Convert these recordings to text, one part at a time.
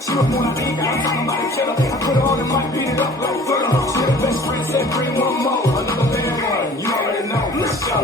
She was more like me, I'm talking about a killer. I put her on the mic, beat it up like thriller. She the best friend, said bring one more. Another bad one, you already know. Let's go.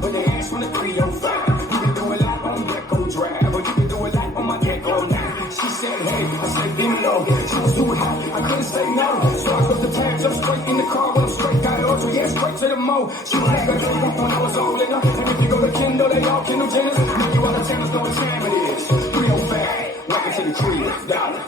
But they ask from the 305. You can do a lot on Gecko Drive, or you can do a lot on my Gecko now. She said, hey, I said, give me low. She was too hot, I couldn't say no. So I put the tabs up straight in the car, went straight, got it auto, yeah, straight to the mo. She was like, I when I was all in her. And if you go to Kindle, they all Kindle Jenners. Now you other channels know what time it is. 305, welcome to the crib, dollar.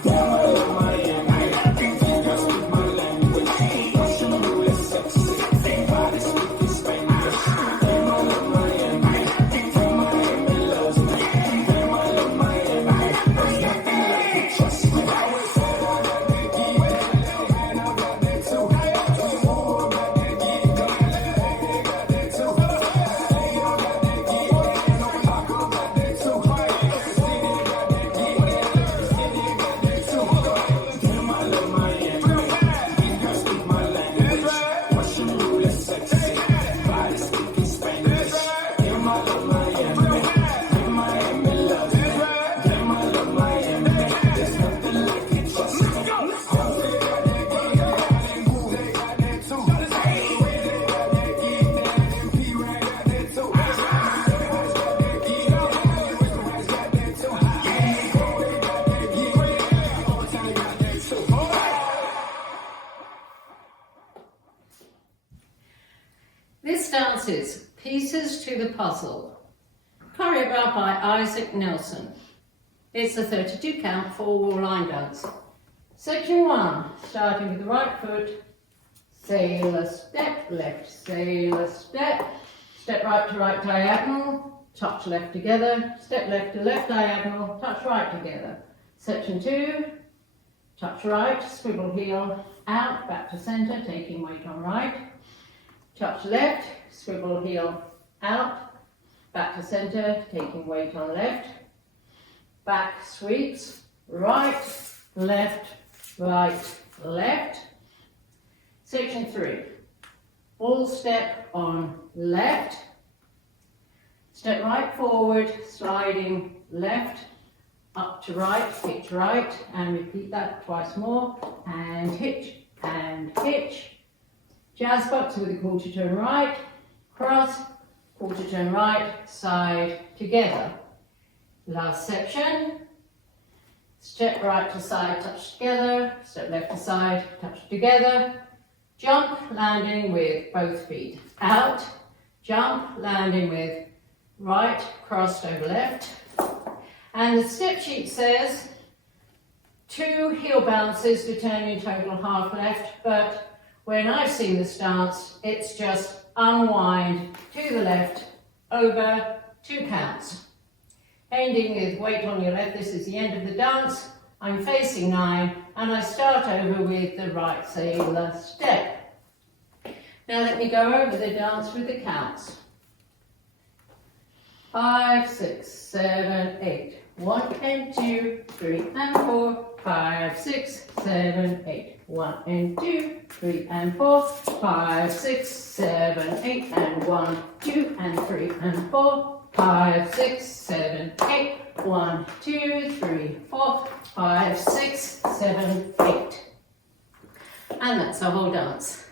This dance is Pieces to the Puzzle, choreographed by Isaac Nelson. It's a 32 count 4-wall line dance. Section 1, starting with the right foot, sail a step, left, sail a step, step right to right diagonal, touch left together, step left to left diagonal, touch right together. Section 2, touch right, swivel heel out, back to centre, taking weight on right. Touch left, swivel heel out, back to centre, taking weight on left. Back sweeps, right, left, right, left. Section 3, full step on left. Step right forward, sliding left, up to right, hitch right, and repeat that twice more. And hitch, and hitch. Jazz box with a quarter turn right, cross, quarter turn right, side, together. Last section, step right to side, touch together, step left to side, touch together, jump, landing with both feet out, jump, landing with right, crossed over left. And the step sheet says 2 heel bounces to turn in total half left, but when I've seen this dance, it's just unwind to the left, over 2 counts. Ending with weight on your left, this is the end of the dance. I'm facing 9, and I start over with the right sailor step. Now let me go over the dance with the counts. 5, 6, 7, 8. 1 and 2, 3 and 4, 5, 6, 7, 8. 1 and 2, 3 and 4, 5, 6, 7, 8, and 1, 2 and 3 and 4, 5, 6, 7, 8, 1, 2, 3, 4, 5, 6, 7, 8. And that's the whole dance.